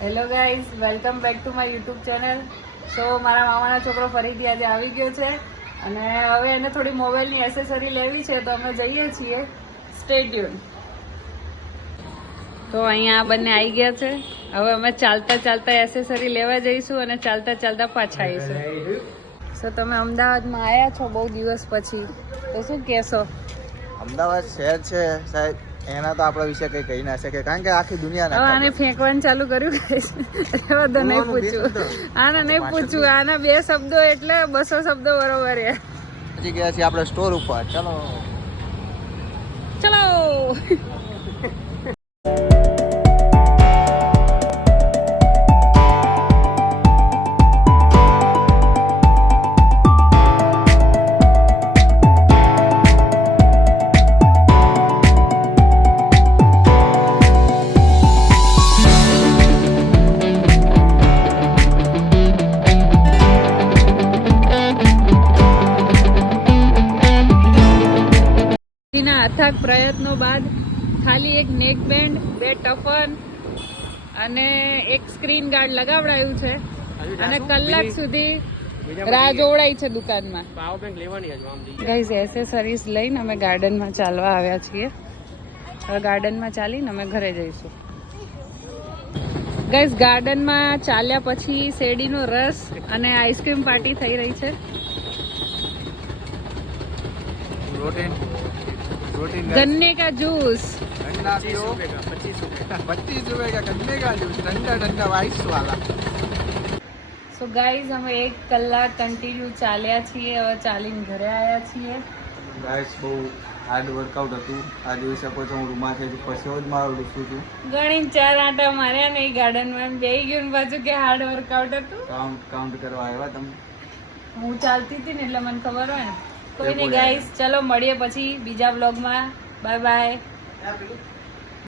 Hello guys, welcome back to my YouTube channel. તો મારા મામાનો છોકરો ફરીથી આજે આવી ગયો છે અને હવે એને થોડી મોબાઈલની એસેસરી લેવી છે, તો અમે જઈએ છીએ. Stay tune. તો અહીંયા આ બંને આવી ગયા છે. હવે અમે ચાલતા ચાલતા એસેસરી લેવા જઈશું અને ચાલતા ચાલતા પાછા આવીશું. સો તમે અમદાવાદમાં આવ્યા છો બહુ દિવસ પછી, તો શું કહેશો? અમદાવાદ શહેર છે સાહેબ, એના તો આપણા વિશે કઈ કહી ના શકે, કારણ કે આખી દુનિયા હવે આને ફેંકવાનું ચાલુ કર્યું ગાઈસ. એવા તો નહીં પૂછ્યું, આને નહીં પૂછ્યું. આના 2 શબ્દો એટલે 200 શબ્દો બરોબર છે. પછી ગયા છીએ આપણે સ્ટોર ઉપર. ચલો ચલો. અથાગ પ્રયત્નો બાદ ખાલી એક નેક બેન્ડ, 2 ટફન અને એક સ્ક્રીન ગાર્ડ લગાવડાયું છે અને કલાક સુધી રાહ જોવડાઈ છે દુકાનમાં. ગાઈઝ એસેસરીઝ લઈને અમે ગાર્ડનમાં ચાલવા આવ્યા છીએ. હવે ગાર્ડનમાં ચાલીને અમે ઘરે જઈશું. ગાઈઝ ગાર્ડનમાં ચાલ્યા પછી શેરડીનો રસ અને આઈસ્ક્રીમ પાર્ટી થઈ રહી છે. गन्ने का जूस 25 रुपए का गन्ने का जूस, ठंडा ठंडा आइस वाला. સો ગાઈઝ અમે 1 કલાક કન્ટિન્યુ ચાલ્યા છીએ. હવે ચાલીને ઘરે આવ્યા છીએ. ગાઈસ બહુ હાર્ડ વર્કઆઉટ હતું. આ જોઈ શકો છો, હું રૂમમાંથી પછો જ મારું લૂછું છું. ગણીને 4 આંટા માર્યા નહીં ગાર્ડનમાં. બેહી ગયું ને પાછું કે હાર્ડ વર્કઆઉટ હતું. કાઉન્ટ કરવા આવ્યા તમે? હું ચાલતી હતી ને એટલે મને ખબર હોય ને. કોઈ નહીં ગાઈઝ, ચલો મળીએ પછી બીજા બ્લોગમાં. Bye bye.